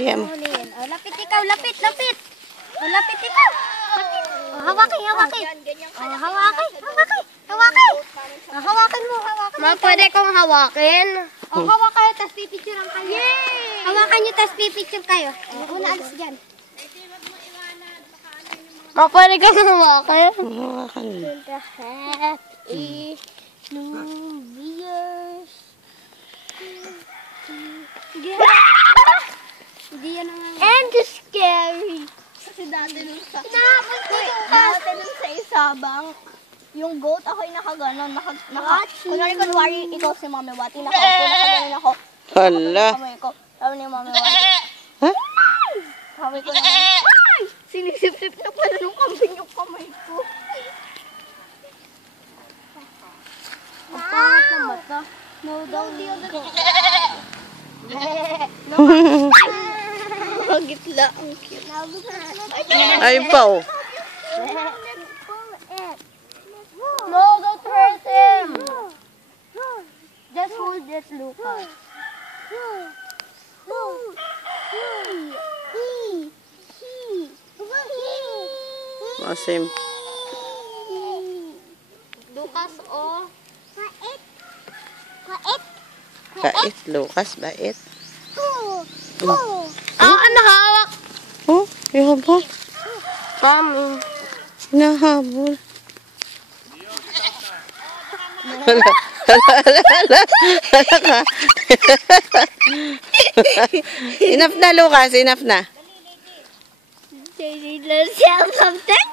Ayan mo. Oh, lapit ikaw, lapit. Oh, lapit ikaw. Lapit. Oh, hawakin. Oh, hawakin. Oh, hawakan mo. Ma, pwede kong hawakin? Oh, hawakan kayo, tapos pipicturean kayo. Yay! Hawakan nyo, tapos pipicture kayo. Oh, una, alis dyan. Ma, pwede kong hawakin? Hawakan mo. Happy New Year's. Hindi yan ang... And scary. Kasi dati nun sa isabang, yung goat ako'y nakaganon. Kunwari ikaw si Mami Wati, nakaganon ako. Hala. Kamay ko. Sabi ni Mami Wati. Ha? Sabi ko naman, ay! Sinisip-sip na pala nung kambing yung kamay ko. Ang pangat na mata. No, don't do that. Gitla, ang cute. Ay, pa oh. No, don't hurt him. Just hold this, Lucas. Masim. Lucas, oh. Bait, Lucas, bait. Ano hawak? Oh, yahabol. Mami. Nahabol. Enough na, Lucas. Enough na. They need themselves something.